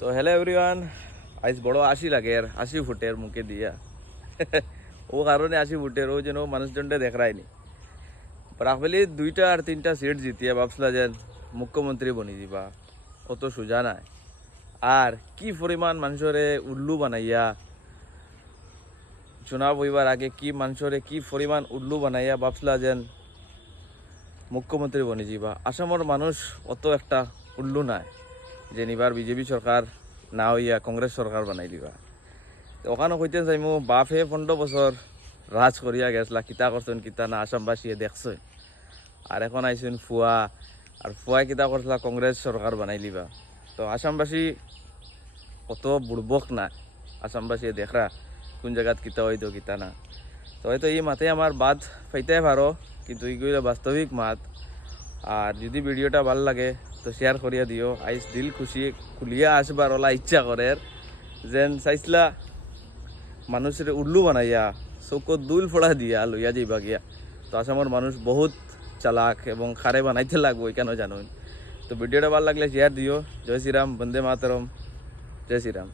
তো hello everyone, আজ বড় আশি লাগে আর 80 ফুটের মুখে দিয়া ও কারণে 80 ফুটের ও যেন মানুষজনটা দেখায়নি রাখবেলি 2টা আর 3টা সিট জিতিয়া ভাবছিলা যে মুখ্যমন্ত্রী বনি দিবা, অত সোজা নাই। আর কি পরিমাণ মানুষরে উল্লু বানাইয়া চুনাব হইবার আগে কি মানুষরে কি পরিমাণ উল্লু বানাইয়া ভাবছিলা যে মুখ্যমন্ত্রী বনি যাবা। আসামের মানুষ অত একটা উল্লু নাই যে নিবার বিজেপি সরকার না হইয়া কংগ্রেস সরকার বানাই দিবা। ওখানে কইতে চাইমু বাপে 15 বছর রাজ করিয়া গেছলা, কিতা করছেন কিতা না আসামবাসীয়ে দেখছে। আর এখন আইসেন ফুয়া, আর ফুয়াই কিতা করছিলা কংগ্রেস সরকার বানাই লিবা। তো আসামবাসী অত বুড়বক না, আসামবাসীয়ে দেখরা কোন জায়গাত কিতা হইতো কিতা না। তো হয়তো এই মাতে আমার বাদ পাইতে পারো, কিন্তু এইগুলো বাস্তবিক মাত। আর যদি ভিডিওটা ভাল লাগে তো শেয়ার করিয়া দিও। আইস দিল খুশি খুলিয়া আসবার ওলা ইচ্ছা করে যেন চাইছিলা মানুষের উল্লু বানাইয়া চৌকত দুল ফোড়া দিয়া লইয়া যাইবা গিয়া। তো আসামের মানুষ বহুত চালাক এবং খারে বানাইতে লাগবো কেন জানুন। তো ভিডিওটা ভাল লাগলে শেয়ার দিও। জয় শ্রীরাম, বন্দে মাতরম, জয় শ্রীরাম।